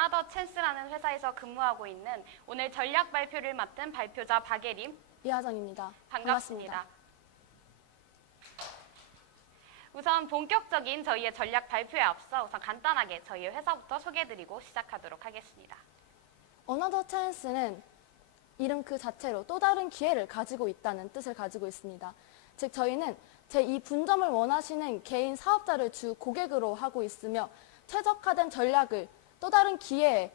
어나더 찬스라는 회사에서 근무하고 있는 오늘 전략 발표를 맡은 발표자 박예림, 이하정입니다. 반갑습니다. 우선 본격적인 저희의 전략 발표에 앞서 우선 간단하게 저희의 회사부터 소개해드리고 시작하도록 하겠습니다. 어나더 찬스는 이름 그 자체로 또 다른 기회를 가지고 있다는 뜻을 가지고 있습니다. 즉 저희는 제2 분점을 원하시는 개인 사업자를 주 고객으로 하고 있으며 최적화된 전략을 또 다른 기회에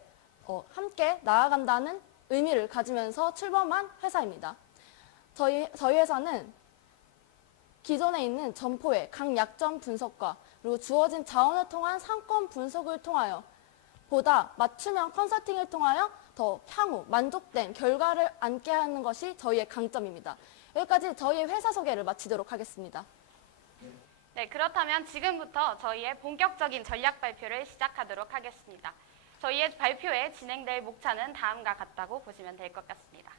함께 나아간다는 의미를 가지면서 출범한 회사입니다. 저희 회사는 기존에 있는 점포의 각 약점 분석과 그리고 주어진 자원을 통한 상권 분석을 통하여 보다 맞춤형 컨설팅을 통하여 더 향후 만족된 결과를 안게 하는 것이 저희의 강점입니다. 여기까지 저희의 회사 소개를 마치도록 하겠습니다. 네, 그렇다면 지금부터 저희의 본격적인 전략 발표를 시작하도록 하겠습니다. 저희의 발표에 진행될 목차는 다음과 같다고 보시면 될 것 같습니다.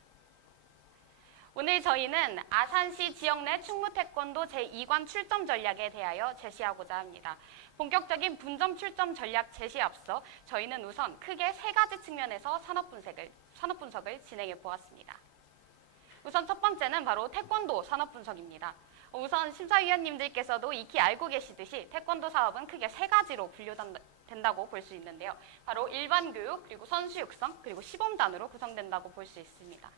오늘 저희는 아산시 지역 내 충무 태권도 제2관 출점 전략에 대하여 제시하고자 합니다. 본격적인 분점 출점 전략 제시에 앞서 저희는 우선 크게 세 가지 측면에서 산업 분석을 진행해 보았습니다. 우선 첫 번째는 바로 태권도 산업 분석입니다. 우선 심사위원님들께서도 익히 알고 계시듯이 태권도 사업은 크게 세 가지로 분류된다고 볼 수 있는데요. 바로 일반 교육, 그리고 선수 육성, 그리고 시범단으로 구성된다고 볼 수 있습니다.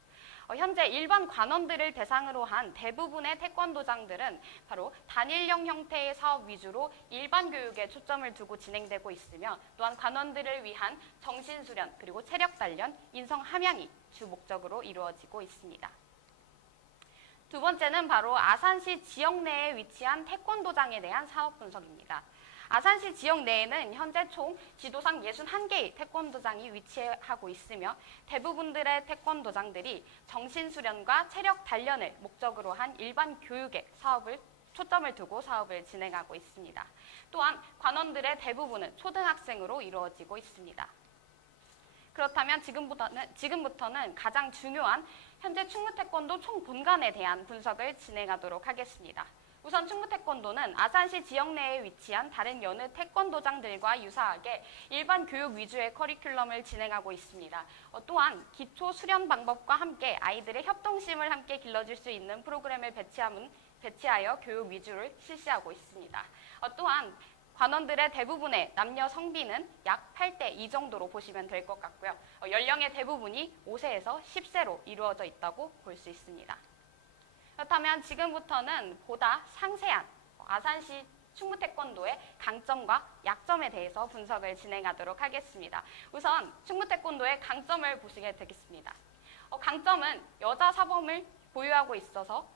현재 일반 관원들을 대상으로 한 대부분의 태권도장들은 바로 단일형 형태의 사업 위주로 일반 교육에 초점을 두고 진행되고 있으며 또한 관원들을 위한 정신수련, 그리고 체력 단련, 인성 함양이 주 목적으로 이루어지고 있습니다. 두 번째는 바로 아산시 지역 내에 위치한 태권도장에 대한 사업 분석입니다. 아산시 지역 내에는 현재 총 지도상 61개의 태권도장이 위치하고 있으며 대부분들의 태권도장들이 정신수련과 체력 단련을 목적으로 한 일반 교육에 초점을 두고 사업을 진행하고 있습니다. 또한 관원들의 대부분은 초등학생으로 이루어지고 있습니다. 그렇다면 지금부터는 가장 중요한 현재 충무태권도 총 본관에 대한 분석을 진행하도록 하겠습니다. 우선 충무태권도는 아산시 지역 내에 위치한 다른 여느 태권도장들과 유사하게 일반 교육 위주의 커리큘럼을 진행하고 있습니다. 또한 기초 수련 방법과 함께 아이들의 협동심을 함께 길러줄 수 있는 프로그램을 배치하여 교육 위주를 실시하고 있습니다. 또한 관원들의 대부분의 남녀 성비는 약 8대 2 정도로 보시면 될 것 같고요. 연령의 대부분이 5세에서 10세로 이루어져 있다고 볼 수 있습니다. 그렇다면 지금부터는 보다 상세한 아산시 충무태권도의 강점과 약점에 대해서 분석을 진행하도록 하겠습니다. 우선 충무태권도의 강점을 보시게 되겠습니다. 강점은 여자 사범을 보유하고 있어서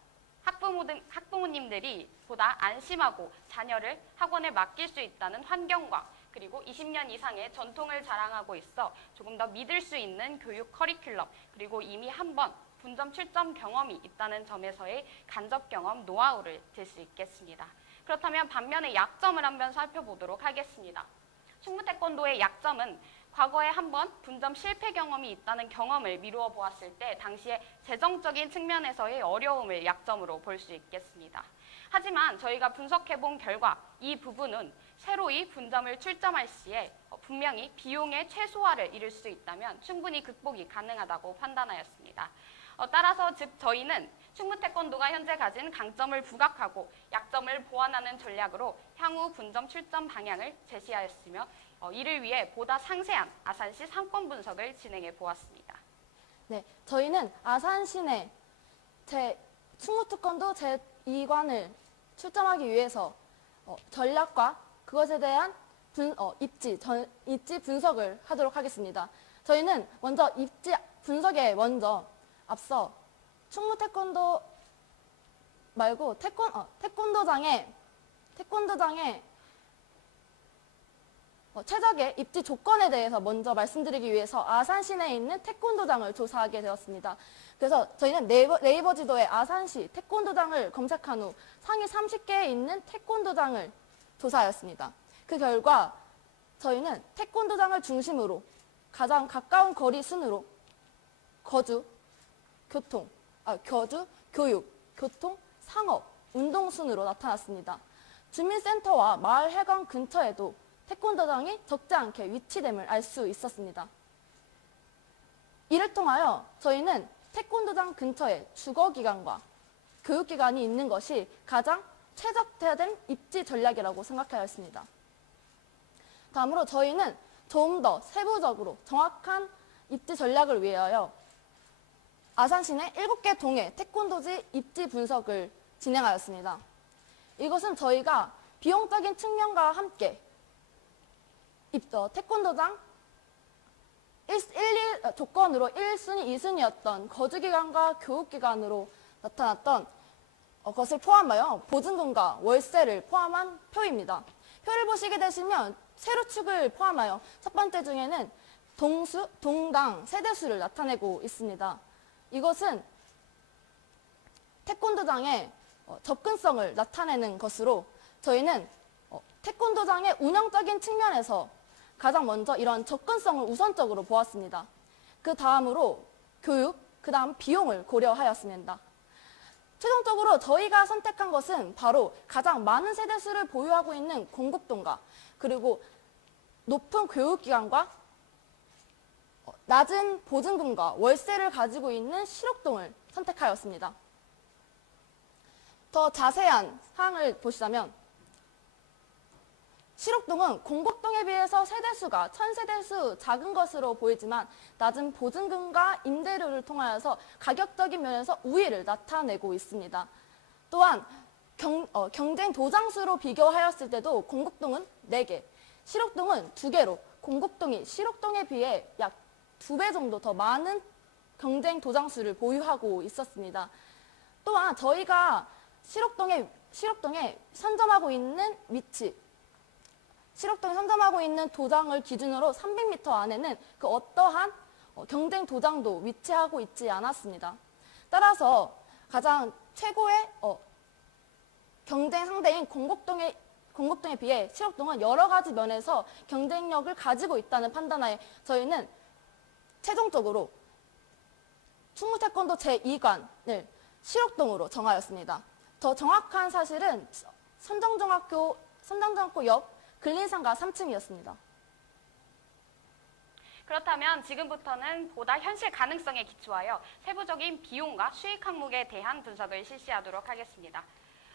학부모님들이 보다 안심하고 자녀를 학원에 맡길 수 있다는 환경과 그리고 20년 이상의 전통을 자랑하고 있어 조금 더 믿을 수 있는 교육 커리큘럼, 그리고 이미 한번 분점 출점 경험이 있다는 점에서의 간접 경험 노하우를 들 수 있겠습니다. 그렇다면 반면에 약점을 한번 살펴보도록 하겠습니다. 충무태권도의 약점은 과거에 한번 분점 실패 경험이 있다는 경험을 미루어 보았을 때 당시에 재정적인 측면에서의 어려움을 약점으로 볼 수 있겠습니다. 하지만 저희가 분석해본 결과 이 부분은 새로이 분점을 출점할 시에 분명히 비용의 최소화를 이룰 수 있다면 충분히 극복이 가능하다고 판단하였습니다. 따라서 즉 저희는 충무태권도가 현재 가진 강점을 부각하고 약점을 보완하는 전략으로 향후 분점 출점 방향을 제시하였으며 이를 위해 보다 상세한 아산시 상권 분석을 진행해 보았습니다. 네, 저희는 아산시 내 충무태권도 제2관을 출점하기 위해서 전략과 그것에 대한 입지 분석을 하도록 하겠습니다. 저희는 먼저 입지 분석에 앞서 충무태권도 말고 태권도장의 최적의 입지 조건에 대해서 먼저 말씀드리기 위해서 아산시 내에 있는 태권도장을 조사하게 되었습니다. 그래서 저희는 네이버 지도에 아산시 태권도장을 검색한 후 상위 30개에 있는 태권도장을 조사하였습니다. 그 결과 저희는 태권도장을 중심으로 가장 가까운 거리 순으로 거주, 교육, 교통, 상업, 운동 순으로 나타났습니다. 주민센터와 마을 해관 근처에도 태권도장이 적지 않게 위치됨을 알 수 있었습니다. 이를 통하여 저희는 태권도장 근처에 주거기관과 교육기관이 있는 것이 가장 최적화된 입지 전략이라고 생각하였습니다. 다음으로 저희는 좀 더 세부적으로 정확한 입지 전략을 위하여 아산시내 7개 동의 태권도지 입지 분석을 진행하였습니다. 이것은 저희가 비용적인 측면과 함께 태권도장 조건으로 1순위, 2순위였던 거주기간과 교육기간으로 나타났던 것을 포함하여 보증금과 월세를 포함한 표입니다. 표를 보시게 되시면 세로축을 포함하여 첫 번째 중에는 동당 세대수를 나타내고 있습니다. 이것은 태권도장의 접근성을 나타내는 것으로 저희는 태권도장의 운영적인 측면에서 가장 먼저 이런 접근성을 우선적으로 보았습니다. 그 다음으로 교육, 그 다음 비용을 고려하였습니다. 최종적으로 저희가 선택한 것은 바로 가장 많은 세대수를 보유하고 있는 공곡동과 그리고 높은 교육기관과 낮은 보증금과 월세를 가지고 있는 실옥동을 선택하였습니다. 더 자세한 사항을 보시자면 실옥동은 공곡동에 비해서 세대수가 1000세대수 작은 것으로 보이지만 낮은 보증금과 임대료를 통하여서 가격적인 면에서 우위를 나타내고 있습니다. 또한 경쟁 도장수로 비교하였을 때도 공곡동은 4개, 실옥동은 2개로 공곡동이 실옥동에 비해 약 2배 정도 더 많은 경쟁 도장수를 보유하고 있었습니다. 또한 저희가 실옥동에 선점하고 있는 위치, 실옥동에 선점하고 있는 도장을 기준으로 300m 안에는 그 어떠한 경쟁 도장도 위치하고 있지 않았습니다. 따라서 가장 최고의 경쟁 상대인 공곡동에 비해 실옥동은 여러 가지 면에서 경쟁력을 가지고 있다는 판단하에 저희는 최종적으로 충무태권도 제2관을 실옥동으로 정하였습니다. 더 정확한 사실은 선정중학교 옆 근린상가 3층이었습니다. 그렇다면 지금부터는 보다 현실 가능성에 기초하여 세부적인 비용과 수익 항목에 대한 분석을 실시하도록 하겠습니다.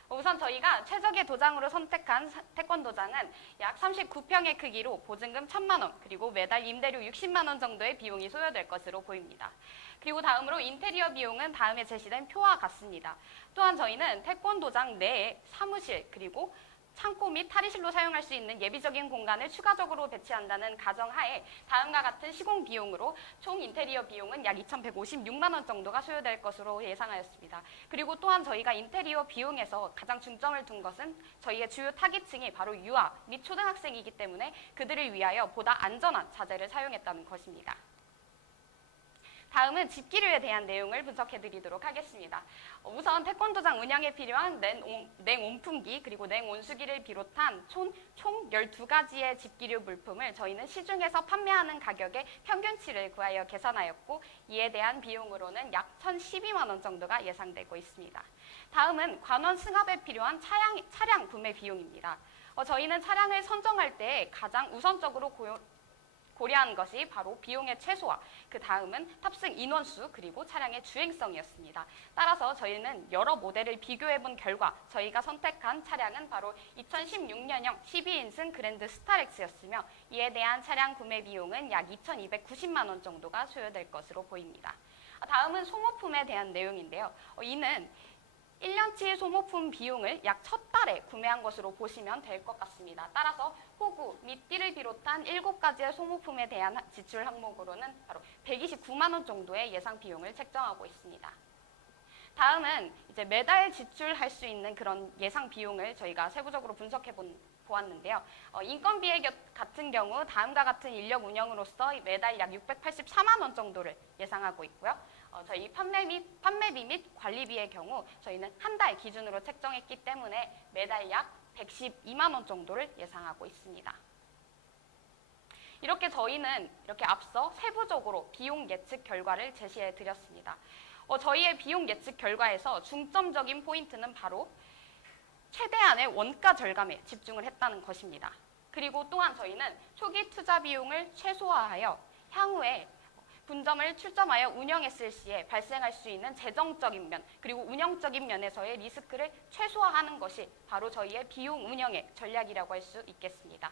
우선 저희가 최적의 도장으로 선택한 태권도장은 약 39평의 크기로 보증금 1000만 원, 그리고 매달 임대료 60만 원 정도의 비용이 소요될 것으로 보입니다. 그리고 다음으로 인테리어 비용은 다음에 제시된 표와 같습니다. 또한 저희는 태권도장 내에 사무실, 그리고 창고 및 탈의실로 사용할 수 있는 예비적인 공간을 추가적으로 배치한다는 가정하에 다음과 같은 시공 비용으로 총 인테리어 비용은 약 2,156만 원 정도가 소요될 것으로 예상하였습니다. 그리고 또한 저희가 인테리어 비용에서 가장 중점을 둔 것은 저희의 주요 타깃층이 바로 유아 및 초등학생이기 때문에 그들을 위하여 보다 안전한 자재를 사용했다는 것입니다. 다음은 집기류에 대한 내용을 분석해 드리도록 하겠습니다. 우선 태권도장 운영에 필요한 냉온풍기 그리고 냉온수기를 비롯한 총 12가지의 집기류 물품을 저희는 시중에서 판매하는 가격의 평균치를 구하여 계산하였고 이에 대한 비용으로는 약 1,012만 원 정도가 예상되고 있습니다. 다음은 관원 승합에 필요한 차량 구매 비용입니다. 저희는 차량을 선정할 때 가장 우선적으로 고려한 것이 바로 비용의 최소화, 그 다음은 탑승 인원수, 그리고 차량의 주행성이었습니다. 따라서 저희는 여러 모델을 비교해본 결과 저희가 선택한 차량은 바로 2016년형 12인승 그랜드 스타렉스였으며 이에 대한 차량 구매 비용은 약 2,290만 원 정도가 소요될 것으로 보입니다. 다음은 소모품에 대한 내용인데요. 이는 1년치 소모품 비용을 약 첫 달에 구매한 것으로 보시면 될 것 같습니다. 따라서 호구 및 띠를 비롯한 7가지의 소모품에 대한 지출 항목으로는 바로 129만 원 정도의 예상 비용을 책정하고 있습니다. 다음은 이제 매달 지출할 수 있는 그런 예상 비용을 저희가 세부적으로 분석해 보았는데요. 인건비의 같은 경우 다음과 같은 인력 운영으로서 매달 약 684만 원 정도를 예상하고 있고요. 저희 판매비 및 관리비의 경우 저희는 한 달 기준으로 책정했기 때문에 매달 약 112만 원 정도를 예상하고 있습니다. 이렇게 저희는 이렇게 앞서 세부적으로 비용 예측 결과를 제시해 드렸습니다. 저희의 비용 예측 결과에서 중점적인 포인트는 바로 최대한의 원가 절감에 집중을 했다는 것입니다. 그리고 또한 저희는 초기 투자 비용을 최소화하여 향후에 분점을 출점하여 운영했을 시에 발생할 수 있는 재정적인 면 그리고 운영적인 면에서의 리스크를 최소화하는 것이 바로 저희의 비용 운영의 전략이라고 할 수 있겠습니다.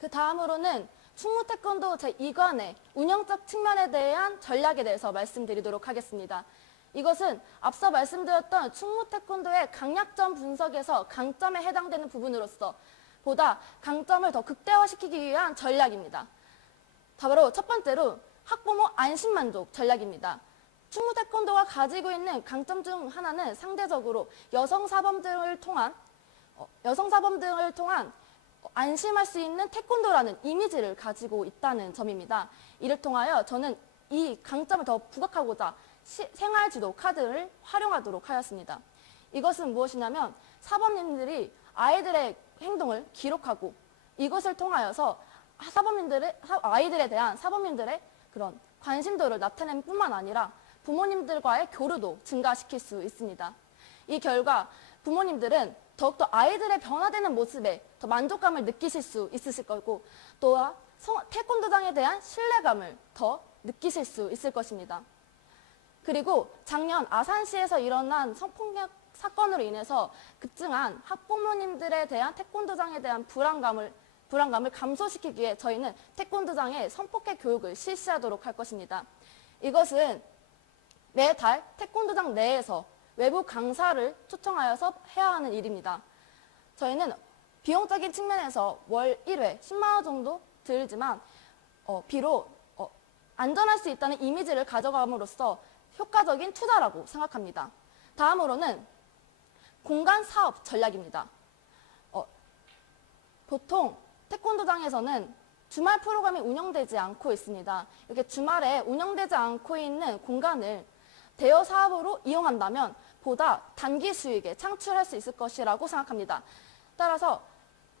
그 다음으로는 충무태권도 제2관의 운영적 측면에 대한 전략에 대해서 말씀드리도록 하겠습니다. 이것은 앞서 말씀드렸던 충무태권도의 강약점 분석에서 강점에 해당되는 부분으로서 보다 강점을 더 극대화시키기 위한 전략입니다. 바로 첫 번째로 학부모 안심만족 전략입니다. 충무태권도가 가지고 있는 강점 중 하나는 상대적으로 여성사범 등을 통한 안심할 수 있는 태권도라는 이미지를 가지고 있다는 점입니다. 이를 통하여 저는 이 강점을 더 부각하고자 생활지도 카드를 활용하도록 하였습니다. 이것은 무엇이냐면 사범님들이 아이들의 행동을 기록하고 이것을 통하여서 아이들에 대한 사범님들의 그런 관심도를 나타내는 뿐만 아니라 부모님들과의 교류도 증가시킬 수 있습니다. 이 결과 부모님들은 더욱더 아이들의 변화되는 모습에 더 만족감을 느끼실 수 있으실 거고 또한 태권도장에 대한 신뢰감을 더 느끼실 수 있을 것입니다. 그리고 작년 아산시에서 일어난 성폭력 사건으로 인해서 급증한 학부모님들에 대한 태권도장에 대한 불안감을 감소시키기 위해 저희는 태권도장의 성폭행 교육을 실시하도록 할 것입니다. 이것은 매달 태권도장 내에서 외부 강사를 초청하여서 해야 하는 일입니다. 저희는 비용적인 측면에서 월 1회 10만 원 정도 들지만 비록 안전할 수 있다는 이미지를 가져감으로써 효과적인 투자라고 생각합니다. 다음으로는 공간 사업 전략입니다. 보통 태권도장에서는 주말 프로그램이 운영되지 않고 있습니다. 이렇게 주말에 운영되지 않고 있는 공간을 대여 사업으로 이용한다면 보다 단기 수익에 창출할 수 있을 것이라고 생각합니다. 따라서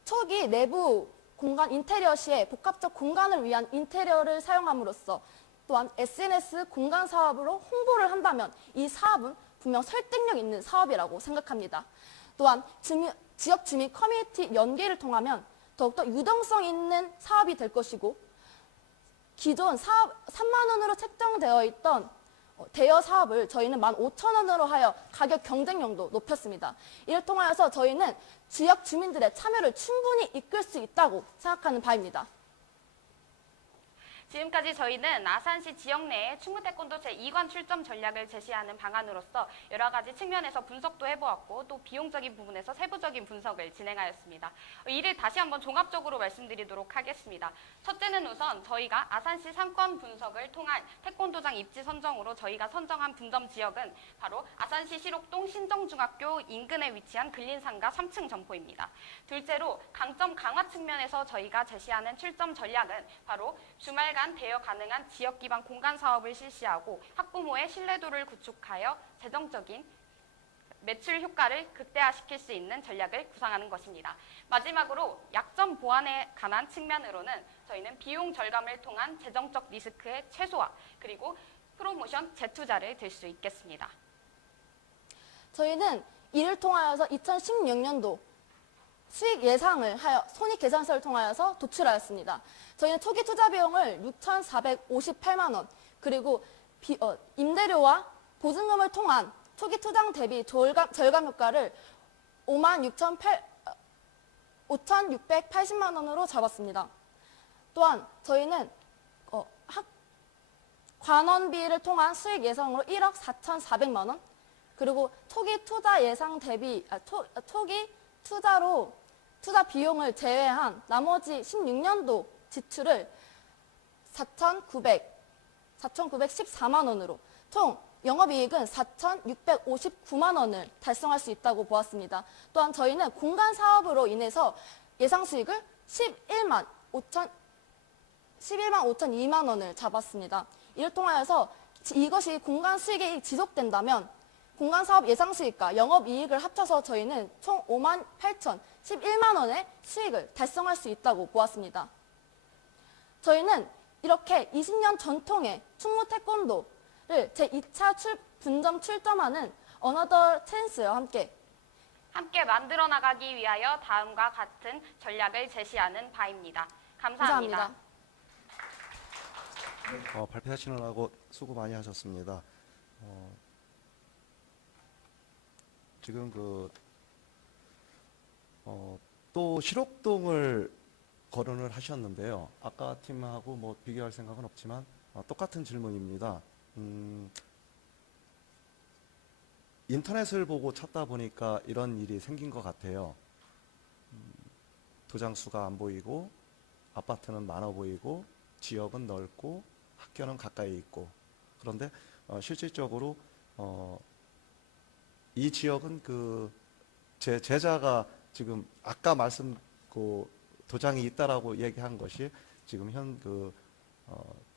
초기 내부 공간 인테리어 시에 복합적 공간을 위한 인테리어를 사용함으로써 또한 SNS 공간 사업으로 홍보를 한다면 이 사업은 분명 설득력 있는 사업이라고 생각합니다. 또한 지역 주민 커뮤니티 연계를 통하면 더욱더 유동성 있는 사업이 될 것이고 기존 사업 3만 원으로 책정되어 있던 대여 사업을 저희는 15,000원으로 하여 가격 경쟁력도 높였습니다. 이를 통하여서 저희는 지역 주민들의 참여를 충분히 이끌 수 있다고 생각하는 바입니다. 지금까지 저희는 아산시 지역 내에 충무태권도 제2관 출점 전략을 제시하는 방안으로서 여러 가지 측면에서 분석도 해보았고 또 비용적인 부분에서 세부적인 분석을 진행하였습니다. 이를 다시 한번 종합적으로 말씀드리도록 하겠습니다. 첫째는 우선 저희가 아산시 상권 분석을 통한 태권도장 입지 선정으로 저희가 선정한 분점 지역은 바로 아산시 시록동 신정중학교 인근에 위치한 근린상가 3층 점포입니다. 둘째로 강점 강화 측면에서 저희가 제시하는 출점 전략은 바로 주말간 대여 가능한 지역 기반 공간 사업을 실시하고 학부모의 신뢰도를 구축하여 재정적인 매출 효과를 극대화시킬 수 있는 전략을 구상하는 것입니다. 마지막으로 약점 보완에 관한 측면으로는 저희는 비용 절감을 통한 재정적 리스크의 최소화 그리고 프로모션 재투자를 들 수 있겠습니다. 저희는 이를 통하여서 2016년도 수익 예상을 하여 손익계산서를 통하여서 도출하였습니다. 저희는 초기 투자 비용을 6,458만 원 그리고 임대료와 보증금을 통한 초기 투자 대비 절감 효과를 5,680만 원으로 잡았습니다. 또한 저희는 관원비를 통한 수익 예상으로 1억 4,400만 원 그리고 초기 투자 예상 대비 초기 투자 비용을 제외한 나머지 16년도 지출을 4,914만 원으로 총 영업이익은 4,659만 원을 달성할 수 있다고 보았습니다. 또한 저희는 공간 사업으로 인해서 예상 수익을 11만 5,002만 원을 잡았습니다. 이를 통하여서 이것이 공간 수익이 지속된다면 공간 사업 예상 수익과 영업이익을 합쳐서 저희는 총 5만 8,011만 원의 수익을 달성할 수 있다고 보았습니다. 저희는 이렇게 20년 전통의 충무태권도를 제2차 분점 출점하는 어너더 찬스와 함께 함께 만들어 나가기 위하여 다음과 같은 전략을 제시하는 바입니다. 감사합니다. 발표하시느라고 수고 많이 하셨습니다. 지금 또 실업동을 거론을 하셨는데요. 아까 팀하고 뭐 비교할 생각은 없지만 똑같은 질문입니다. 인터넷을 보고 찾다 보니까 이런 일이 생긴 것 같아요. 도장수가 안 보이고 아파트는 많아 보이고 지역은 넓고 학교는 가까이 있고, 그런데 실질적으로 이 지역은 제 제자가 지금 아까 말씀 도장이 있다라고 얘기한 것이 지금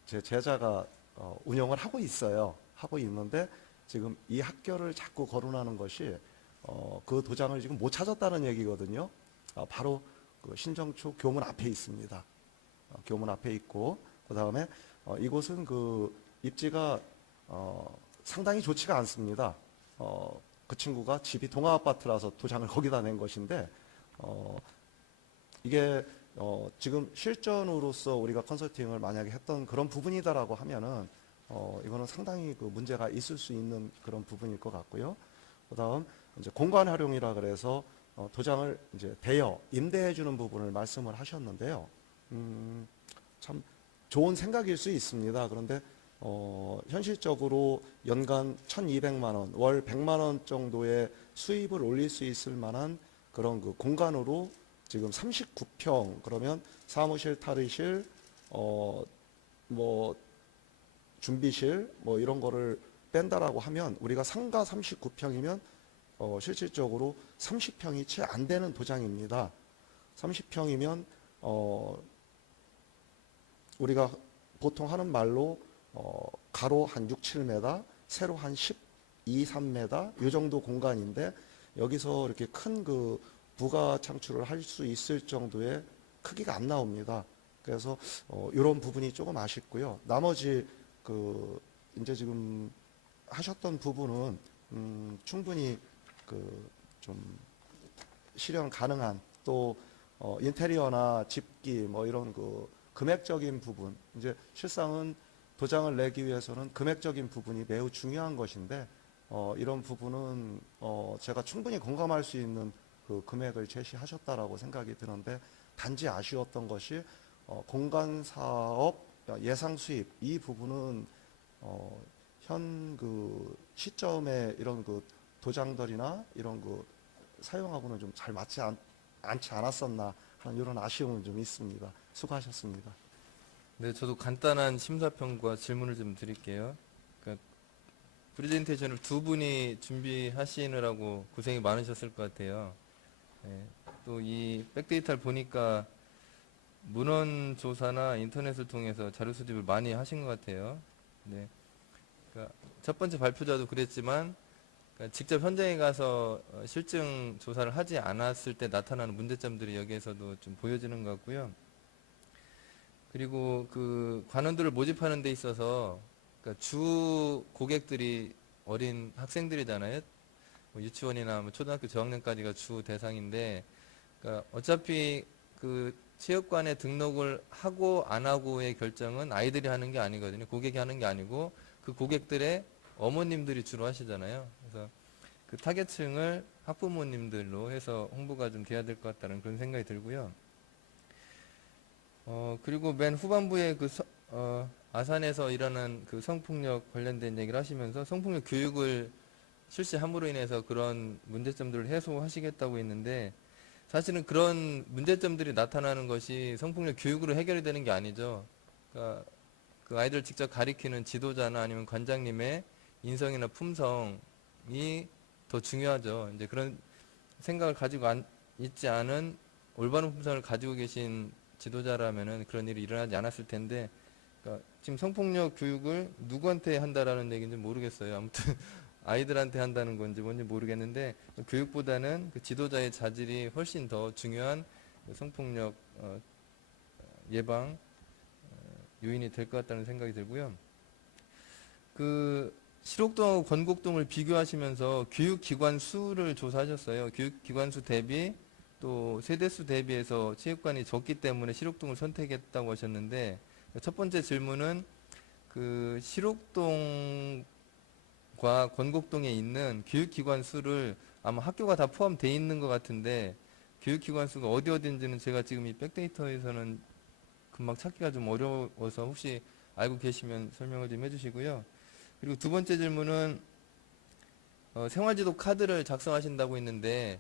제 제자가 운영을 하고 있어요. 하고 있는데 지금 이 학교를 자꾸 거론하는 것이 그 도장을 지금 못 찾았다는 얘기거든요. 바로 그 신정초 교문 앞에 있습니다. 교문 앞에 있고, 그 다음에 이곳은 입지가 상당히 좋지가 않습니다. 그 친구가 집이 동아아파트라서 도장을 거기다 낸 것인데, 이게 지금 실전으로서 우리가 컨설팅을 만약에 했던 그런 부분이다라고 하면은 이거는 상당히 문제가 있을 수 있는 그런 부분일 것 같고요. 그다음 이제 공간 활용이라 그래서 도장을 이제 대여 임대해 주는 부분을 말씀을 하셨는데요. 참 좋은 생각일 수 있습니다. 그런데 현실적으로 연간 1,200만 원, 월 100만 원 정도의 수입을 올릴 수 있을 만한 그런 공간으로 지금 39평, 그러면 사무실, 탈의실, 뭐 준비실 뭐 이런 거를 뺀다라고 하면 우리가 상가 39평이면 실질적으로 30평이 채 안 되는 도장입니다. 30평이면 우리가 보통 하는 말로 가로 한 6, 7m, 세로 한 12, 3m 이 정도 공간인데, 여기서 이렇게 큰 부가 창출을 할 수 있을 정도의 크기가 안 나옵니다. 그래서 이런 부분이 조금 아쉽고요. 나머지 이제 지금 하셨던 부분은 충분히 좀 실현 가능한, 또 인테리어나 집기 뭐 이런 금액적인 부분, 이제 실상은 도장을 내기 위해서는 금액적인 부분이 매우 중요한 것인데 이런 부분은 제가 충분히 공감할 수 있는 금액을 제시하셨다라고 생각이 드는데, 단지 아쉬웠던 것이 공간 사업 예상 수입 이 부분은 현 시점에 이런 도장들이나 이런 사용하고는 좀 잘 맞지 않지 않았었나 하는 이런 아쉬움은 좀 있습니다. 수고하셨습니다. 네, 저도 간단한 심사평과 질문을 좀 드릴게요. 그러니까 프레젠테이션을 두 분이 준비하시느라고 고생이 많으셨을 것 같아요. 네, 또 이 백데이터를 보니까 문헌 조사나 인터넷을 통해서 자료 수집을 많이 하신 것 같아요. 네, 그러니까 첫 번째 발표자도 그랬지만 그러니까 직접 현장에 가서 실증 조사를 하지 않았을 때 나타나는 문제점들이 여기에서도 좀 보여지는 것 같고요. 그리고 관원들을 모집하는 데 있어서 그러니까 주 고객들이 어린 학생들이잖아요. 뭐 유치원이나 뭐 초등학교 저학년까지가 주 대상인데, 그러니까 어차피 체육관에 등록을 하고 안 하고의 결정은 아이들이 하는 게 아니거든요. 고객이 하는 게 아니고 그 고객들의 어머님들이 주로 하시잖아요. 그래서 그 타겟층을 학부모님들로 해서 홍보가 좀 돼야 될 것 같다는 그런 생각이 들고요. 그리고 맨 후반부에 아산에서 일어난 성폭력 관련된 얘기를 하시면서 성폭력 교육을 실시함으로 인해서 그런 문제점들을 해소하시겠다고 했는데, 사실은 그런 문제점들이 나타나는 것이 성폭력 교육으로 해결이 되는 게 아니죠. 그러니까 그 아이들 직접 가리키는 지도자나 아니면 관장님의 인성이나 품성이 더 중요하죠. 이제 그런 생각을 가지고 있지 않은 올바른 품성을 가지고 계신 지도자라면은 그런 일이 일어나지 않았을 텐데, 그러니까 지금 성폭력 교육을 누구한테 한다라는 얘기인지 모르겠어요. 아무튼 아이들한테 한다는 건지 뭔지 모르겠는데, 교육보다는 지도자의 자질이 훨씬 더 중요한 성폭력 예방 요인이 될 것 같다는 생각이 들고요. 실옥동하고 건곡동을 비교하시면서 교육기관 수를 조사하셨어요. 교육기관 수 대비 또 세대수 대비해서 체육관이 적기 때문에 실옥동을 선택했다고 하셨는데, 첫 번째 질문은 그 실옥동과 건곡동에 있는 교육기관 수를 아마 학교가 다 포함되어 있는 것 같은데, 교육기관 수가 어디인지는 제가 지금 이 백데이터에서는 금방 찾기가 좀 어려워서 혹시 알고 계시면 설명을 좀 해주시고요. 그리고 두 번째 질문은 생활지도 카드를 작성하신다고 했는데,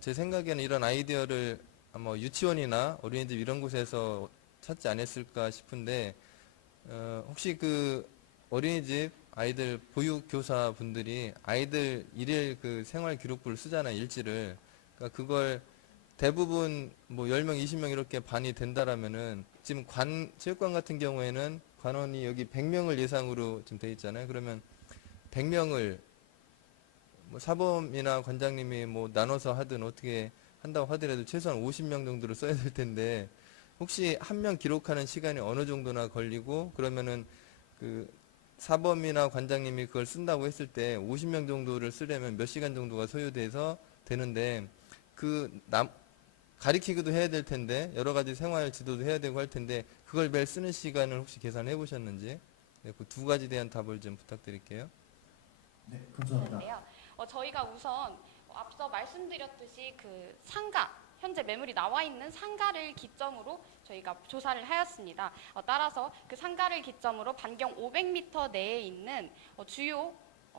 제 생각에는 이런 아이디어를 아마 유치원이나 어린이집 이런 곳에서 찾지 않았을까 싶은데, 혹시 그 어린이집 아이들 보육교사 분들이 아이들 일일 그 생활 기록부를 쓰잖아요, 일지를. 그러니까 그걸 대부분 뭐 10명, 20명 이렇게 반이 된다라면은, 지금 체육관 같은 경우에는 관원이 여기 100명을 예상으로 지금 돼 있잖아요. 그러면 100명을 뭐 사범이나 관장님이 뭐 나눠서 하든 어떻게 한다고 하더라도 최소한 50명 정도를 써야 될 텐데, 혹시 한 명 기록하는 시간이 어느 정도나 걸리고, 그러면은 그 사범이나 관장님이 그걸 쓴다고 했을 때 50명 정도를 쓰려면 몇 시간 정도가 소요돼서 되는데, 가리키기도 해야 될 텐데, 여러 가지 생활 지도도 해야 되고 할 텐데, 그걸 매일 쓰는 시간을 혹시 계산해 보셨는지, 네, 그 두 가지에 대한 답을 좀 부탁드릴게요. 네, 감사합니다. 있는데요. 저희가 우선 앞서 말씀드렸듯이 그 상가, 현재 매물이 나와 있는 상가를 기점으로 저희가 조사를 하였습니다. 따라서 그 상가를 기점으로 반경 500m 내에 있는 주요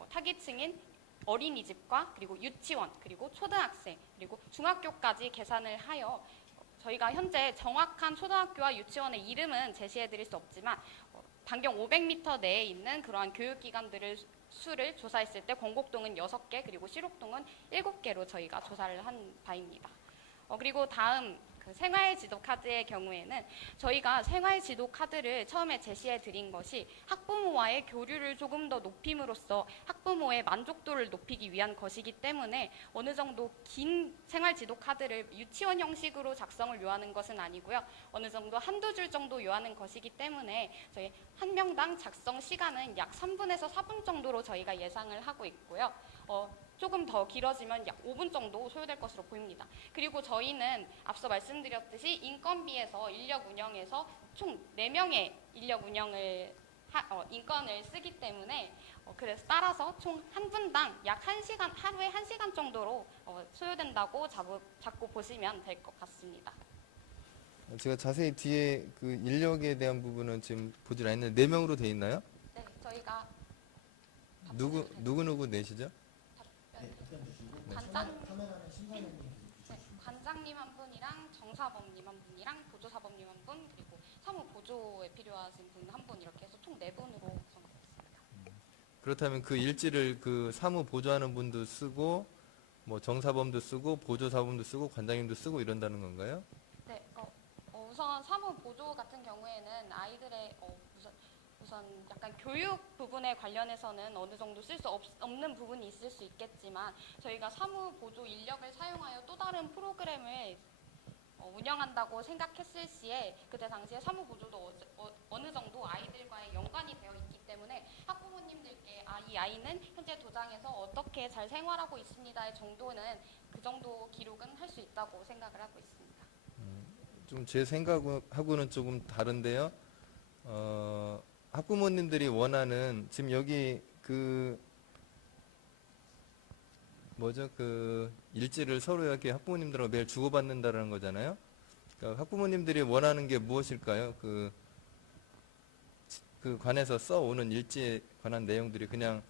타깃층인 어린이집과 그리고 유치원, 그리고 초등학생, 그리고 중학교까지 계산을 하여 저희가 현재 정확한 초등학교와 유치원의 이름은 제시해드릴 수 없지만 반경 500m 내에 있는 그러한 교육기관들을 수를 조사했을 때 건곡동은 6개, 그리고 실옥동은 7개로 저희가 조사를 한 바입니다. 그리고 다음 그 생활지도 카드의 경우에는 저희가 생활지도 카드를 처음에 제시해 드린 것이 학부모와의 교류를 조금 더 높임으로써 학부모의 만족도를 높이기 위한 것이기 때문에 어느 정도 긴 생활지도 카드를 유치원 형식으로 작성을 요하는 것은 아니고요. 어느 정도 한두 줄 정도 요하는 것이기 때문에 저희 한 명당 작성 시간은 약 3분에서 4분 정도로 저희가 예상을 하고 있고요. 조금 더 길어지면 약 5분 정도 소요될 것으로 보입니다. 그리고 저희는 앞서 말씀드렸듯이 인건비에서 인력 운영에서 총 4명의 인력 운영을 인건을 쓰기 때문에 그래서 따라서 총 한 분당 약 1시간, 하루에 1시간 정도로 소요된다고 잡고 보시면 될 것 같습니다. 제가 자세히 뒤에 그 인력에 대한 부분은 지금 보질 않는데 4명으로 돼 있나요? 네, 저희가 누구 내시죠? 네, 답변 주시고 관장, 심사위원님 네, 관장님 한 분이랑 정사범님 한 분이랑 보조사범님 한 분, 그리고 사무 보조에 필요하신 분 한 분, 이렇게 해서 총 4분으로 구성되어 있습니다. 그렇다면 그 일지를 그 사무 보조하는 분도 쓰고, 뭐 정사범도 쓰고, 보조사범도 쓰고, 관장님도 쓰고 이런다는 건가요? 네, 우선 사무 보조 같은 경우에는 아이들의 우선 약간 교육 부분에 관련해서는 어느 정도 쓸 수 없는 부분이 있을 수 있겠지만 저희가 사무 보조 인력을 사용하여 또 다른 프로그램을 운영한다고 생각했을 시에 그때 당시에 사무 보조도 어느 정도 아이들과의 연관이 되어 있기 때문에 학부모님들께 이 아이는 현재 도장에서 어떻게 잘 생활하고 있습니다의 정도는 그 정도 기록은 할 수 있다고 생각을 하고 있습니다. 좀 제 생각하고는 조금 다른데요. 학부모님들이 원하는, 지금 여기 그 일지를 서로 이렇게 학부모님들하고 매일 주고받는다라는 거잖아요. 그러니까 학부모님들이 원하는 게 무엇일까요? 그 관에서 써오는 일지에 관한 내용들이 그냥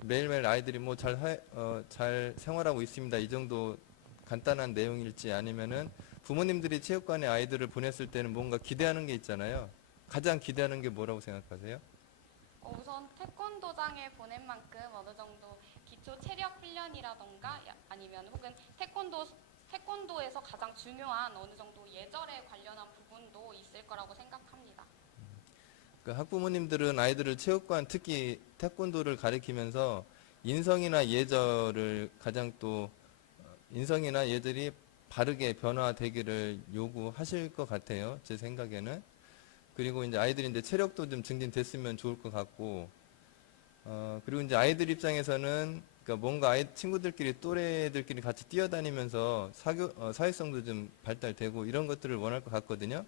매일매일 아이들이 뭐 잘 생활하고 있습니다, 이 정도 간단한 내용일지, 아니면은 부모님들이 체육관에 아이들을 보냈을 때는 뭔가 기대하는 게 있잖아요. 가장 기대하는 게 뭐라고 생각하세요? 우선 태권도장에 보낸 만큼 어느 정도 기초 체력 훈련이라던가 아니면 혹은 태권도에서 가장 중요한 어느 정도 예절에 관련한 부분도 있을 거라고 생각합니다. 그러니까 학부모님들은 아이들을 체육관, 특히 태권도를 가리키면서 인성이나 예절을 가장 또 인성이나 예절이 바르게 변화되기를 요구하실 것 같아요, 제 생각에는. 그리고 이제 아이들이 이제 체력도 좀 증진됐으면 좋을 것 같고, 그리고 이제 아이들 입장에서는 그러니까 뭔가 친구들끼리 또래들끼리 같이 뛰어다니면서 사회성도 좀 발달되고 이런 것들을 원할 것 같거든요.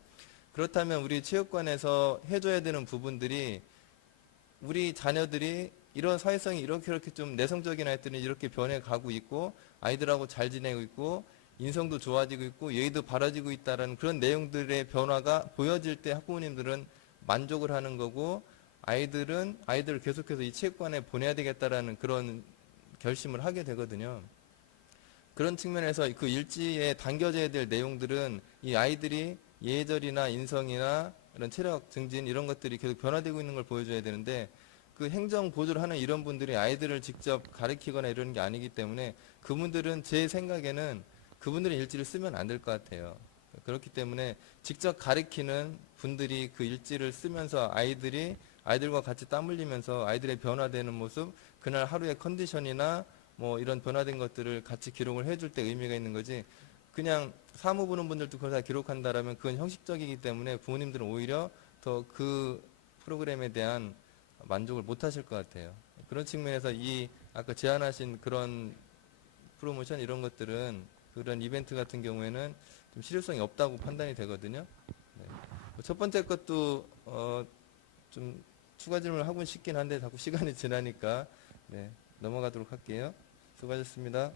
그렇다면 우리 체육관에서 해줘야 되는 부분들이 우리 자녀들이 이런 사회성이 이렇게 좀 내성적인 아이들은 이렇게 변해가고 있고 아이들하고 잘 지내고 있고 인성도 좋아지고 있고 예의도 바라지고 있다는 그런 내용들의 변화가 보여질 때 학부모님들은 만족을 하는 거고 아이들을 계속해서 이 체육관에 보내야 되겠다라는 그런 결심을 하게 되거든요. 그런 측면에서 그 일지에 담겨져야 될 내용들은 이 아이들이 예절이나 인성이나 이런 체력 증진 이런 것들이 계속 변화되고 있는 걸 보여줘야 되는데 그 행정 보조를 하는 이런 분들이 아이들을 직접 가르치거나 이러는 게 아니기 때문에 그분들은 제 생각에는 그분들의 일지를 쓰면 안 될 것 같아요. 그렇기 때문에 직접 가르치는 분들이 그 일지를 쓰면서 아이들과 같이 땀 흘리면서 아이들의 변화되는 모습, 그날 하루의 컨디션이나 뭐 이런 변화된 것들을 같이 기록을 해줄 때 의미가 있는 거지. 그냥 사무 보는 분들도 그걸 다 기록한다라면 그건 형식적이기 때문에 부모님들은 오히려 더 그 프로그램에 대한 만족을 못 하실 것 같아요. 그런 측면에서 아까 제안하신 그런 프로모션 이런 것들은 그런 이벤트 같은 경우에는 좀 실효성이 없다고 판단이 되거든요. 네. 첫 번째 것도 좀 추가 질문을 하고 싶긴 한데 자꾸 시간이 지나니까 네, 넘어가도록 할게요. 수고하셨습니다.